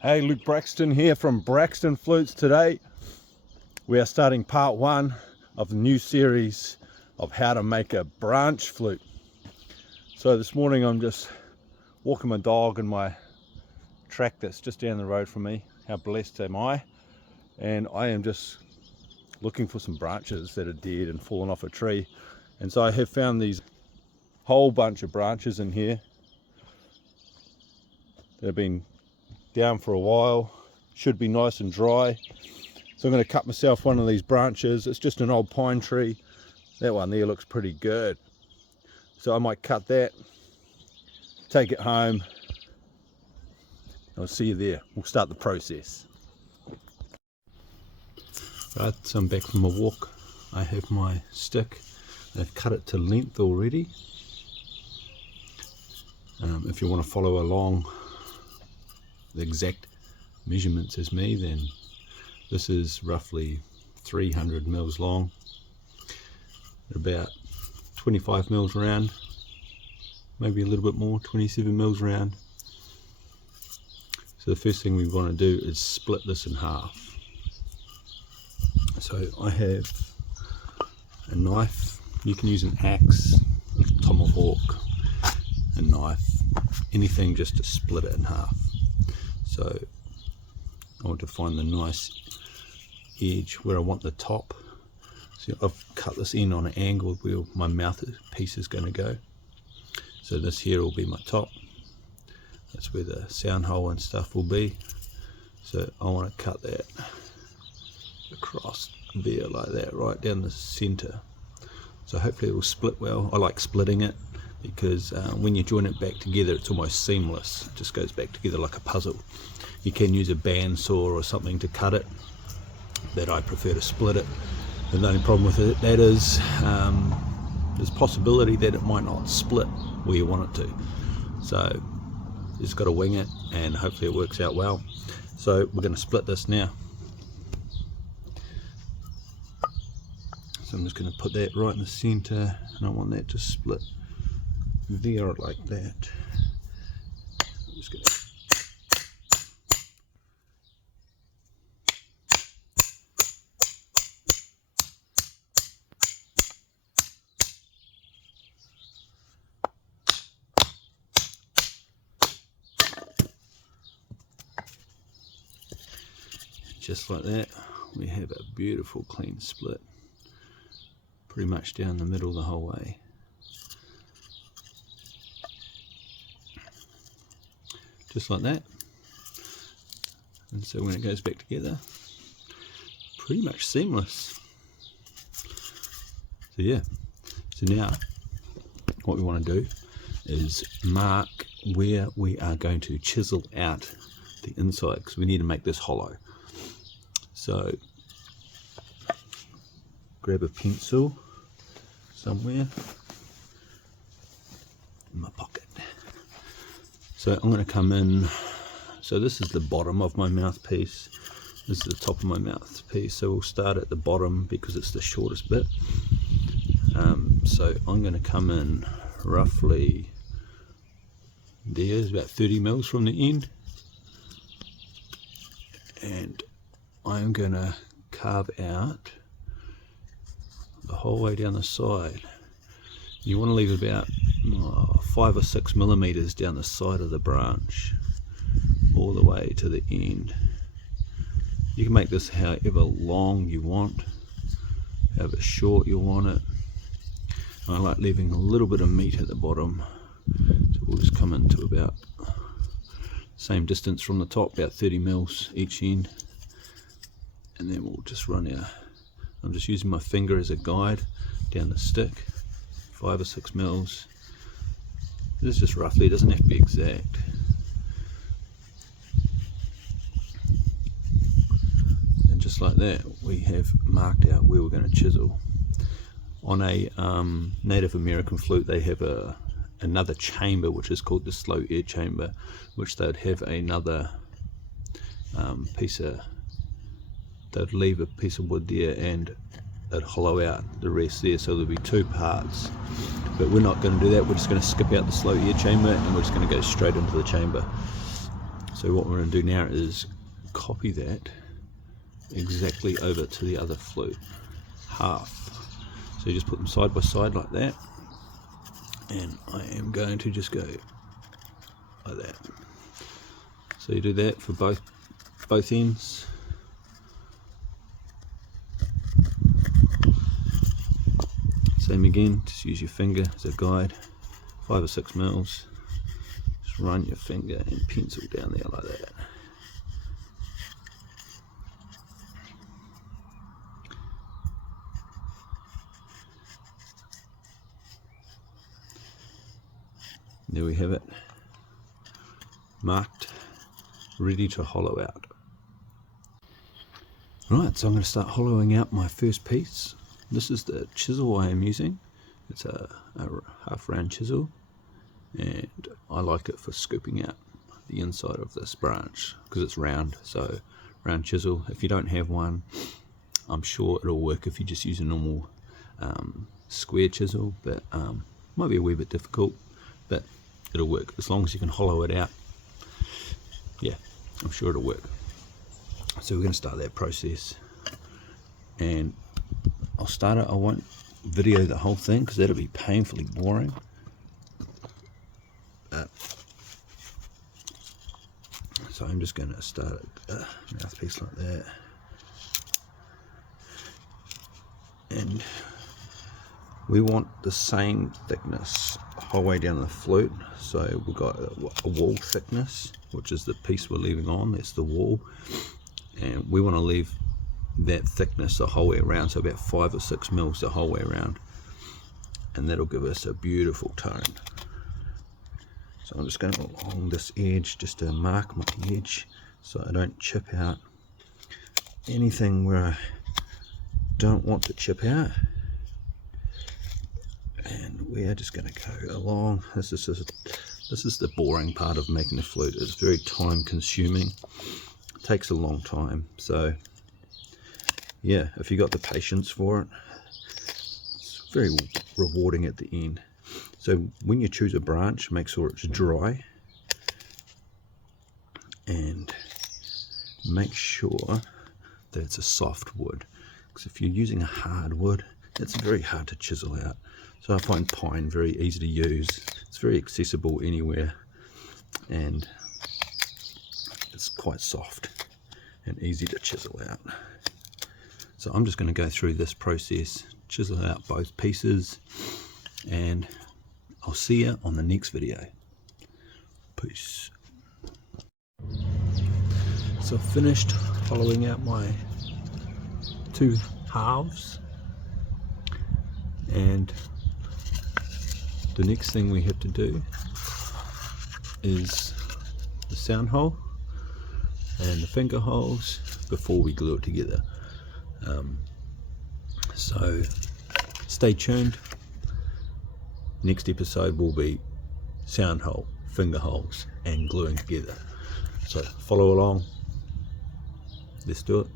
Hey, Luke Braxton here from Braxton Flutes. Today we are starting part one of the new series of how to make a branch flute. So this morning I'm just walking my dog in my track that's just down the road from me. How blessed am I? And I am just looking for some branches that are dead and fallen off a tree. And so I have found these whole bunch of branches in here. They've been down for a while, should be nice and dry. So I'm going to cut myself one of these branches. It's just an old pine tree. That one there looks pretty good. So I might cut that, take it home. I'll see you there. We'll start the process. Right, so I'm back from a walk. I have my stick. I've cut it to length already. If you want to follow along the exact measurements as me, then this is roughly 300 mils long, about 25 mils round, maybe a little bit more, 27 mils round. So the first thing we want to do is split this in half. So I have a knife. You can use an axe, a tomahawk, a knife, anything just to split it in half. So I want to find the nice edge where I want the top. So I've cut this in on an angle where my mouthpiece is going to go. So this here will be my top. That's where the sound hole and stuff will be. So I want to cut that across there like that, right down the center. So hopefully it will split well. I like splitting it because when you join it back together, it's almost seamless. It just goes back together like a puzzle. You can use a bandsaw or something to cut it, but I prefer to split it. And the only problem with it, that is there's possibility that it might not split where you want it to. So you just got to wing it, and hopefully it works out well. So we're going to split this now. So I'm just going to put that right in the center, and I want that to split there like that. I'm just going to just like that. We have a beautiful clean split, pretty much down the middle the whole way. Just like that. And so when it goes back together, pretty much seamless. So yeah, so now what we want to do is mark where we are going to chisel out the inside, because we need to make this hollow. So grab a pencil somewhere in my pocket. So I'm going to come in. So this is the bottom of my mouthpiece. This is the top of my mouthpiece. So we'll start at the bottom because it's the shortest bit. So I'm going to come in roughly there's about 30 mils from the end, and I'm going to carve out the whole way down the side. You want to leave about 5 or 6 millimeters down the side of the branch, all the way to the end. You can make this however long you want, however short you want it. I like leaving a little bit of meat at the bottom, so we'll just come into about the same distance from the top, about 30 mils each end, and then we'll just run our, I'm just using my finger as a guide down the stick, 5 or 6 mils. This is just roughly, it doesn't have to be exact. And just like that, we have marked out where we're going to chisel. On a Native American flute, they have another chamber which is called the slow air chamber, which they'd have another they'd leave a piece of wood there and they'd hollow out the rest there, so there'll be 2 parts. But we're not going to do that. We're just going to skip out the slow air chamber and we're just going to go straight into the chamber. So what we're going to do now is copy that exactly over to the other flute, half. So you just put them side by side like that, and I am going to just go like that. So you do that for both ends. Same again, just use your finger as a guide, 5 or 6 mils. Just run your finger and pencil down there like that. There we have it, marked, ready to hollow out. Right, so I'm going to start hollowing out my first piece. This is the chisel I am using. It's a half round chisel, and I like it for scooping out the inside of this branch because it's round. So round chisel. If you don't have one, I'm sure it'll work if you just use a normal square chisel, but might be a wee bit difficult, but it'll work as long as you can hollow it out. Yeah, I'm sure it'll work. So we're going to start that process, and I'll start it. I won't video the whole thing because that'll be painfully boring. So I'm just going to start a mouthpiece like that, and we want the same thickness the whole way down the flute. So we've got a wall thickness, which is the piece we're leaving on. That's the wall, and we want to leave that thickness the whole way around, so about 5 or 6 mils the whole way around, and that'll give us a beautiful tone. So I'm just going along this edge just to mark my edge so I don't chip out anything where I don't want to chip out. And we are just going to go along. This is the boring part of making a flute. It's very time consuming, it takes a long time. So yeah, if you got the patience for it, it's very rewarding at the end. So when you choose a branch, make sure it's dry, and make sure that it's a soft wood, because if you're using a hard wood, it's very hard to chisel out. So I find pine very easy to use. It's very accessible anywhere, and it's quite soft and easy to chisel out. So I'm just going to go through this process, chisel out both pieces, and I'll see you on the next video. Peace. So I've finished hollowing out my 2 halves, and the next thing we have to do is the sound hole and the finger holes before we glue it together. So stay tuned. Next episode will be sound hole, finger holes, and gluing together. So follow along. Let's do it.